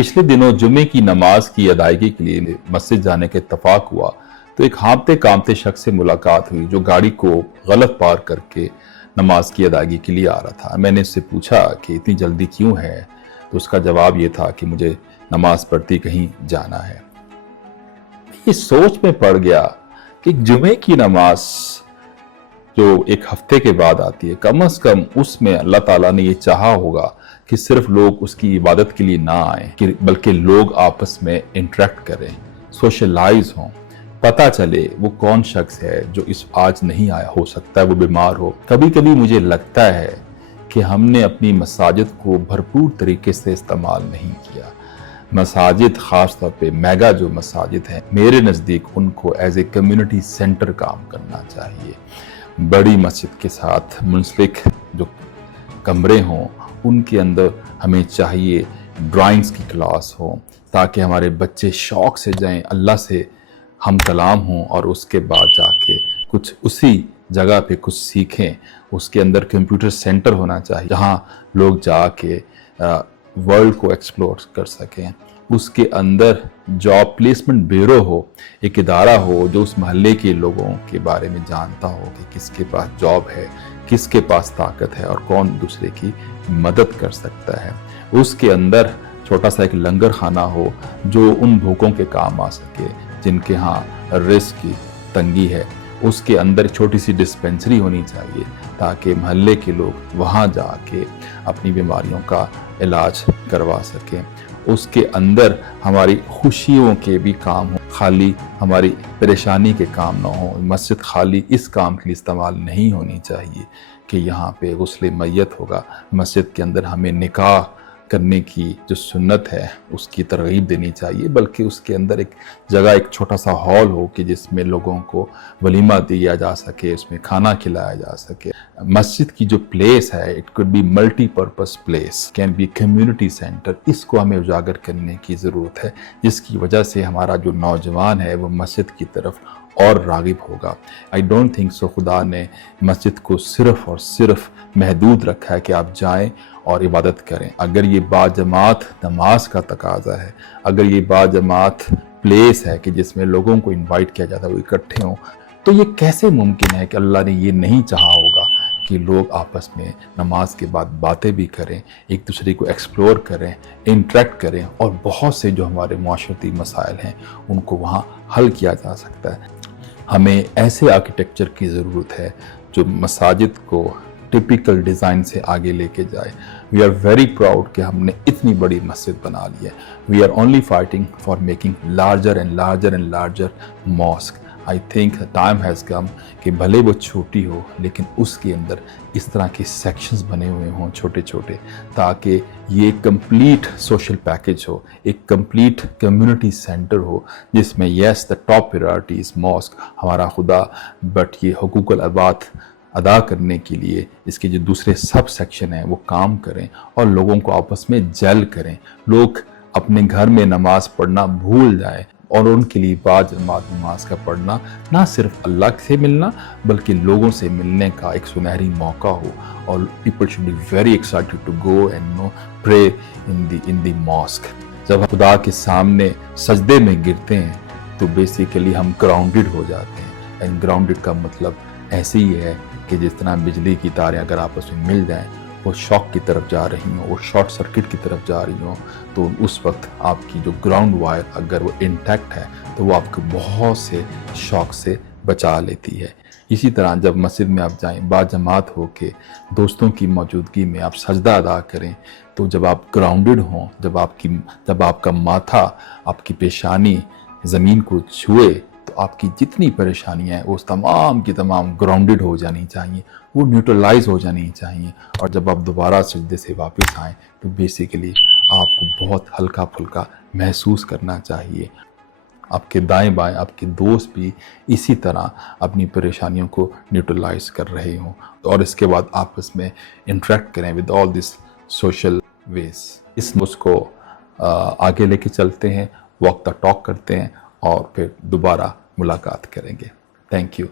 पिछले दिनों जुमे की नमाज की अदायगी के लिए मस्जिद जाने का इत्तफाक हुआ तो एक हाँफते कांपते शख्स से मुलाकात हुई जो गाड़ी को गलत पार करके नमाज की अदायगी के लिए आ रहा था। मैंने उससे पूछा कि इतनी जल्दी क्यों है, तो उसका जवाब ये था कि मुझे नमाज पढ़ती कहीं जाना है। ये सोच में पड़ गया कि जुमे की नमाज जो एक हफ्ते के बाद आती है, कम से कम उसमें अल्लाह ताला ने ये चाहा होगा कि सिर्फ लोग उसकी इबादत के लिए ना आए, बल्कि लोग आपस में इंटरेक्ट करें, सोशलाइज हों, पता चले वो कौन शख्स है जो इस आज नहीं आया, हो सकता है वो बीमार हो। कभी कभी मुझे लगता है कि हमने अपनी मसाजिद को भरपूर तरीके से इस्तेमाल नहीं किया। मसाजिद ख़ास तौर पे मेगा जो मसाजिद हैं, मेरे नज़दीक उनको एज ए कम्युनिटी सेंटर काम करना चाहिए। बड़ी मस्जिद के साथ मुंसलिक जो कमरे हों, उनके अंदर हमें चाहिए ड्राइंग्स की क्लास हो, ताकि हमारे बच्चे शौक़ से जाएं, अल्लाह से हम कलाम हों और उसके बाद जाके कुछ उसी जगह पे कुछ सीखें। उसके अंदर कंप्यूटर सेंटर होना चाहिए जहाँ लोग जाके वर्ल्ड को एक्सप्लोर कर सकें। उसके अंदर जॉब प्लेसमेंट ब्यूरो हो, एक इदारा हो जो उस महल्ले के लोगों के बारे में जानता हो कि किसके पास जॉब है, किसके पास ताकत है और कौन दूसरे की मदद कर सकता है। उसके अंदर छोटा सा एक लंगर खाना हो जो उन भूखों के काम आ सके जिनके यहाँ रिस्क की तंगी है। उसके अंदर छोटी सी डिस्पेंसरी होनी चाहिए ताकि महल्ले के लोग वहाँ जाके अपनी बीमारियों का इलाज करवा सकें। उसके अंदर हमारी खुशियों के भी काम हो, खाली हमारी परेशानी के काम ना हो। मस्जिद खाली इस काम के लिए इस्तेमाल नहीं होनी चाहिए कि यहाँ पे गुस्ले मैयत होगा। मस्जिद के अंदर हमें निकाह करने की जो सुन्नत है उसकी तरगीब देनी चाहिए, बल्कि उसके अंदर एक जगह, एक छोटा सा हॉल हो कि जिसमें लोगों को वलीमा दिया जा सके, उसमें खाना खिलाया जा सके। मस्जिद की जो प्लेस है, it could be multipurpose place, can be community centre. इसको हमें उजागर करने की ज़रूरत है, जिसकी वजह से हमारा जो नौजवान है वो मस्जिद की तरफ और रागिब होगा। आई डोंट थिंक सो खुदा ने मस्जिद को सिर्फ़ और सिर्फ महदूद रखा है कि आप जाएं और इबादत करें। अगर ये बाजमात नमाज का तकाजा है, अगर ये बाजमात प्लेस है कि जिसमें लोगों को इनवाइट किया जाता है, वो इकट्ठे हों, तो ये कैसे मुमकिन है कि अल्लाह ने ये नहीं चाहा होगा कि लोग आपस में नमाज के बाद बातें भी करें, एक दूसरे को एक्सप्लोर करें, इंटरेक्ट करें और बहुत से जो हमारे माशरती मसाइल हैं उनको वहाँ हल किया जा सकता है। हमें ऐसे आर्किटेक्चर की ज़रूरत है जो मसाजिद को टिपिकल डिज़ाइन से आगे लेके जाए। वी आर वेरी प्राउड कि हमने इतनी बड़ी मस्जिद बना ली है। We are only fighting for making larger and larger and larger mosque. I think time has come कि भले वो छोटी हो लेकिन उसके अंदर इस तरह के सेक्शंस बने हुए हों छोटे छोटे, ताकि ये कंप्लीट सोशल पैकेज हो, एक कंप्लीट कम्युनिटी सेंटर हो जिसमें yes the top priority is mosque, हमारा खुदा, बट ये हुकूकुल इबाद अदा करने के लिए इसके जो दूसरे सब सेक्शन हैं वो काम करें और लोगों को आपस में जेल करें। लोग अपने घर में नमाज पढ़ना भूल जाएं और उनके लिए बाजमात नमाज का पढ़ना ना सिर्फ अल्लाह से मिलना बल्कि लोगों से मिलने का एक सुनहरी मौका हो। और people should be very excited to go and pray in the mosque. जब खुदा के सामने सजदे में गिरते हैं तो बेसिकली हम ग्राउंडेड हो जाते हैं। एंड ग्राउंडेड का मतलब ऐसे ही है कि जिस तरह बिजली की तारें अगर आपस में मिल जाएं, वो शॉक की तरफ जा रही हों, वो शॉर्ट सर्किट की तरफ जा रही हों, तो उस वक्त आपकी जो ग्राउंड वायर अगर वो इंटैक्ट है तो वो आपको बहुत से शॉक से बचा लेती है। इसी तरह जब मस्जिद में आप जाएं बाजमात हो के दोस्तों की मौजूदगी में आप सजदा अदा करें, तो जब आप ग्राउंडेड हों, जब आपका माथा, आपकी पेशानी ज़मीन को छुए, तो आपकी जितनी परेशानियां हैं वो तमाम की तमाम ग्राउंडेड हो जानी चाहिए, वो न्यूट्रलाइज हो जानी चाहिए। और जब आप दोबारा सजदे से वापस आएँ तो बेसिकली आपको बहुत हल्का फुल्का महसूस करना चाहिए। आपके दाएं बाएं आपके दोस्त भी इसी तरह अपनी परेशानियों को न्यूट्रलाइज कर रहे हों और इसके बाद आपस में इंटरेक्ट करें with all this social ways. इस मुझको आगे लेके चलते हैं, वक्त टॉक करते हैं और फिर दोबारा मुलाकात करेंगे। Thank you.